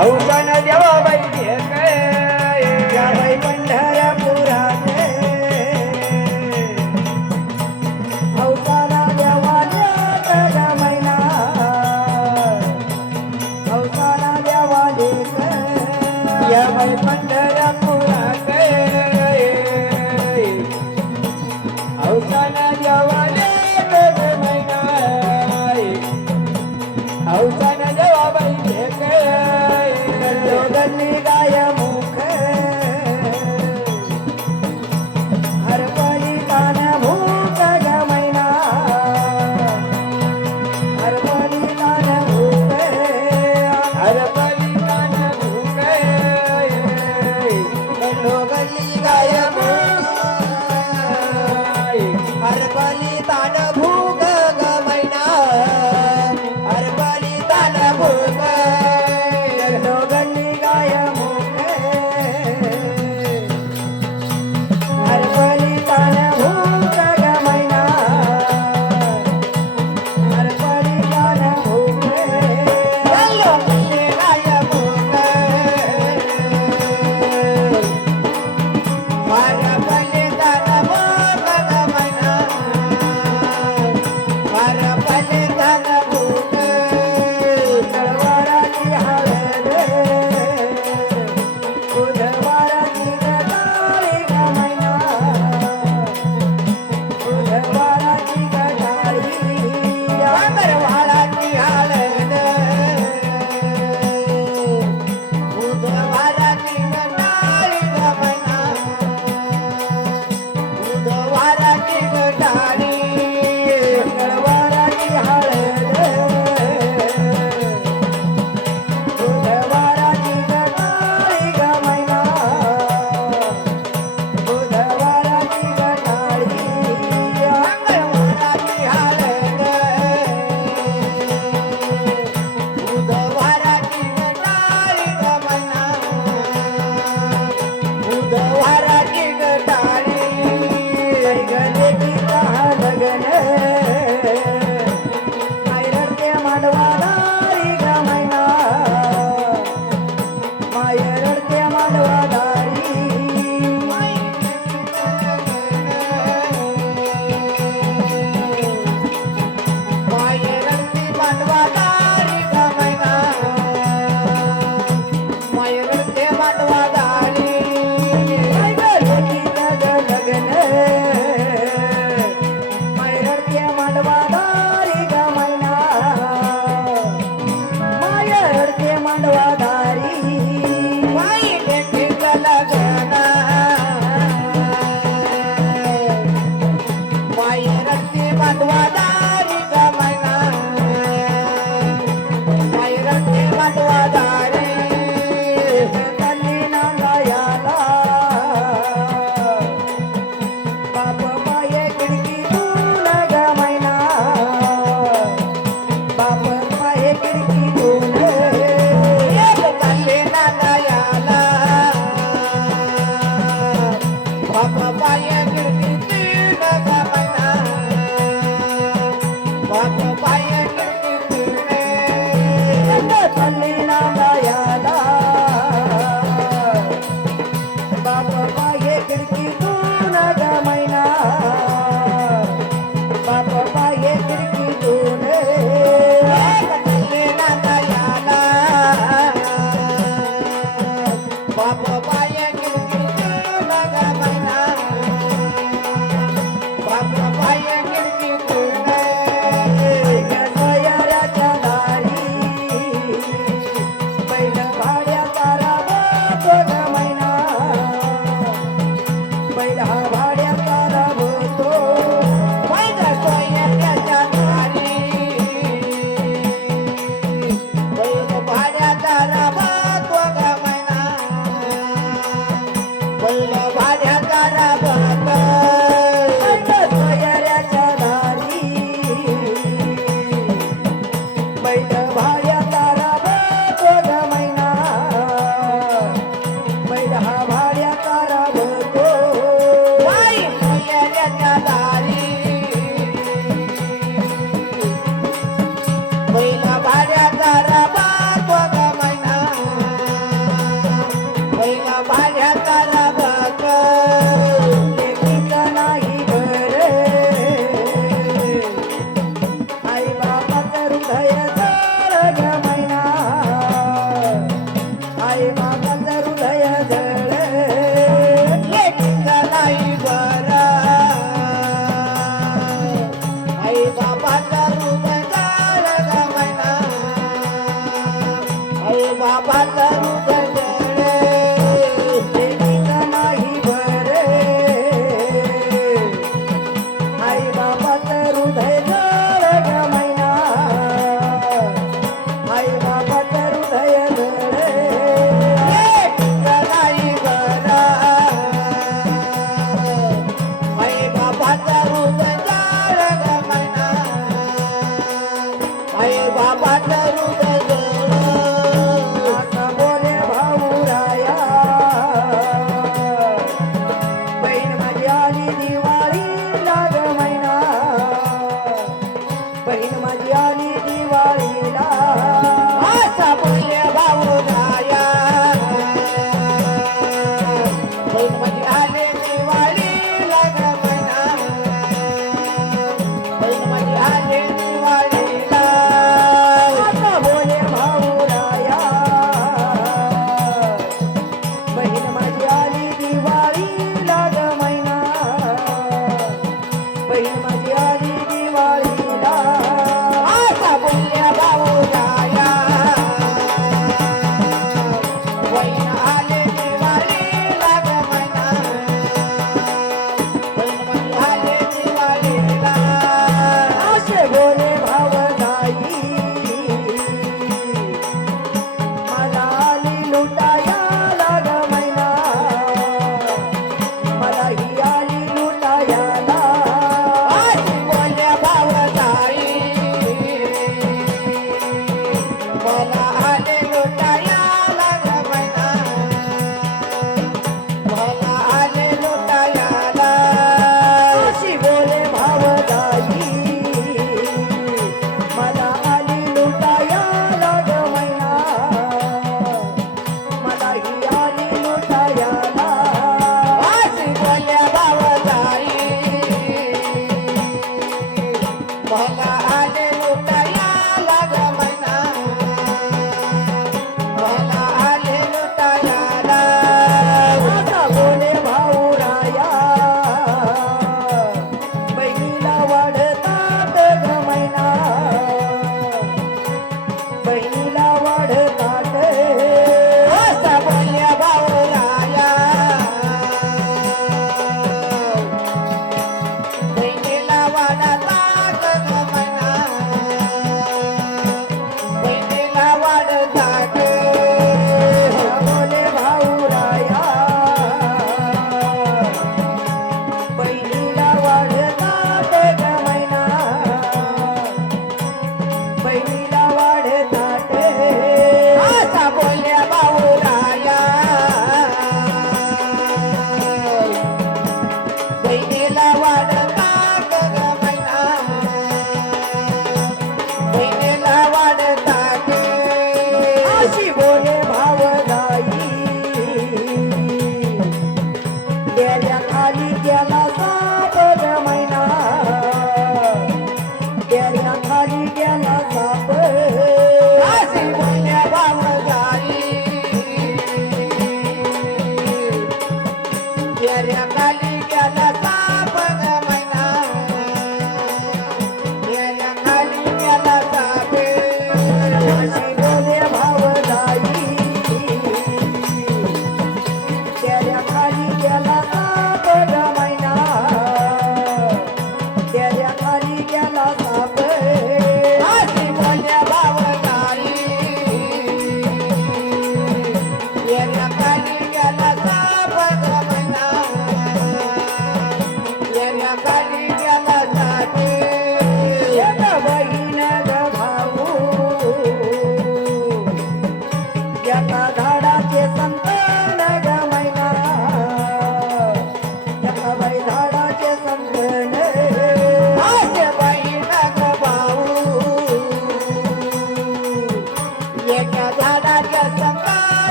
औषण देवा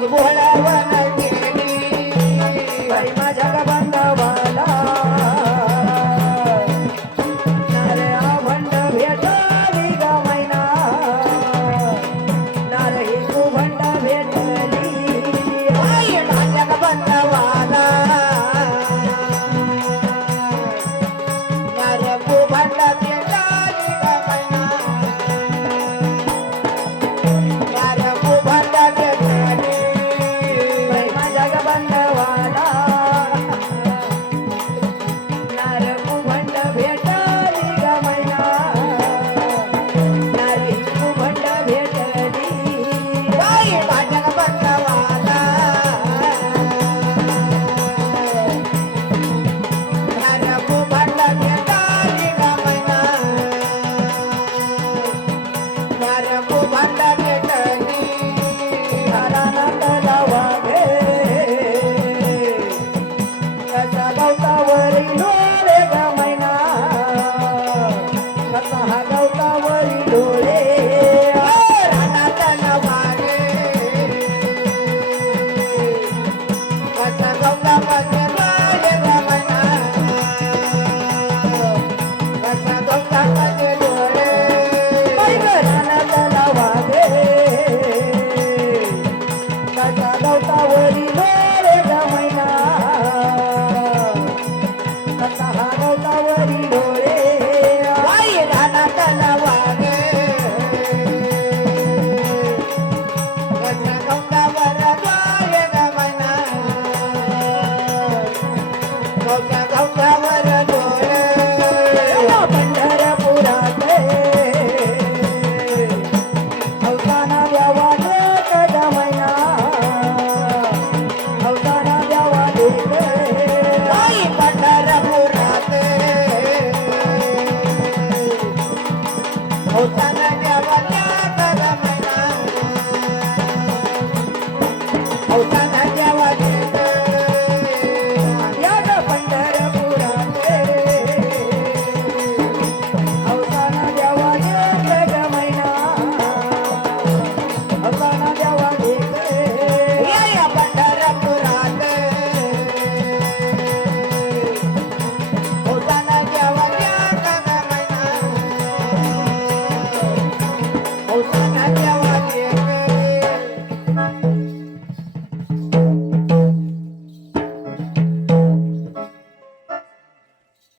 怎么不回来？তাহার